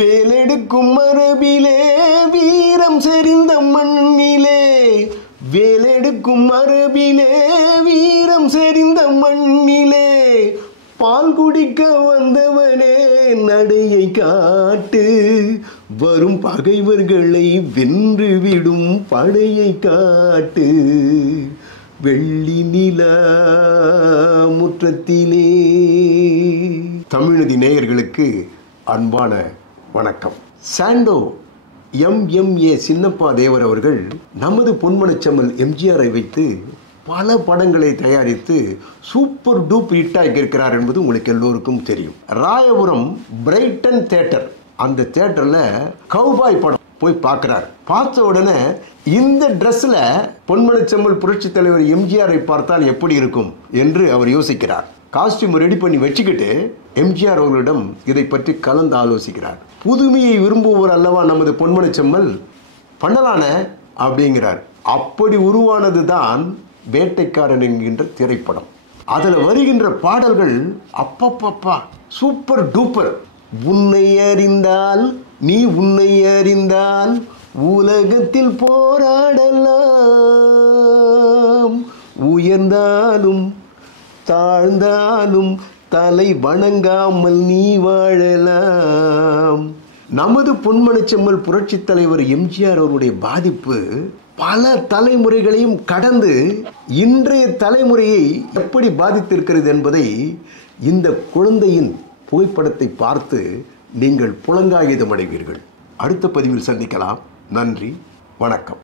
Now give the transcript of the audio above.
வேலெடுக்கும் மரபிலே வீரம் செறிந்த மண்ணிலே, வேலெடுக்கும் மரபிலே வீரம் செறிந்த மண்ணிலே, பால் குடிக்க வந்தவனே நடையை காட்டு, வரும் பகைவர்களை வென்று விடும் படையை காட்டு. வெள்ளி நிலா முற்றத்திலே. தமிழ்நதி நேயர்களுக்கு அன்பான வணக்கம். சாண்டோ எம்எம்ஏ சின்னப்பா தேவர் அவர்கள் நமது பொன்மனச்செம்மல் எம்ஜிஆரை வைத்து பல படங்களை தயாரித்து சூப்பர் டூப் ஹிட்டாகி இருக்கிறார் என்பது உங்களுக்கு எல்லோருக்கும் தெரியும். ராயபுரம் பிரைட்டன் தியேட்டர், அந்த தியேட்டர்ல கௌபாய் படம் போய் பார்க்கிறார். பார்த்த உடனே இந்த ட்ரெஸ்ல பொன்மனச்செம்மல் புரட்சி தலைவர் எம்ஜிஆரை பார்த்தால் எப்படி இருக்கும் என்று அவர் யோசிக்கிறார். காஸ்டியூம் ரெடி பண்ணி வச்சுக்கிட்டு எம்ஜிஆர் அவர்களிடம் இதை பற்றி கலந்து ஆலோசிக்கிறார். புதுமையை விரும்புவோர் அல்லவா நமது பொன்மனச்செம்மல், பண்ணலான அப்படிங்கிறார். அப்படி உருவானது தான் வேட்டைக்காரன் என்கின்ற திரைப்படம். அதில் வருகின்ற பாடல்கள் அப்பப்பப்பா சூப்பர் டூப்பர். உன்னை அறிந்தால் நீ உன்னை அறிந்தால் உலகத்தில் போராடலாம், உயர்ந்தாலும் தாழ்ந்தாலும் தலை வணங்காமல் நீ வாழலாம். நமது பொன்மனச்செம்மல் புரட்சி தலைவர் எம்ஜிஆர் அவருடைய பாதிப்பு பல தலைமுறைகளையும் கடந்து இன்றைய தலைமுறையை எப்படி பாதித்திருக்கிறது என்பதை இந்த குழந்தையின் புகைப்படத்தை பார்த்து நீங்கள் புலங்காகிதம் அடைவீர்கள். அடுத்த பதிவில் சந்திக்கலாம். நன்றி, வணக்கம்.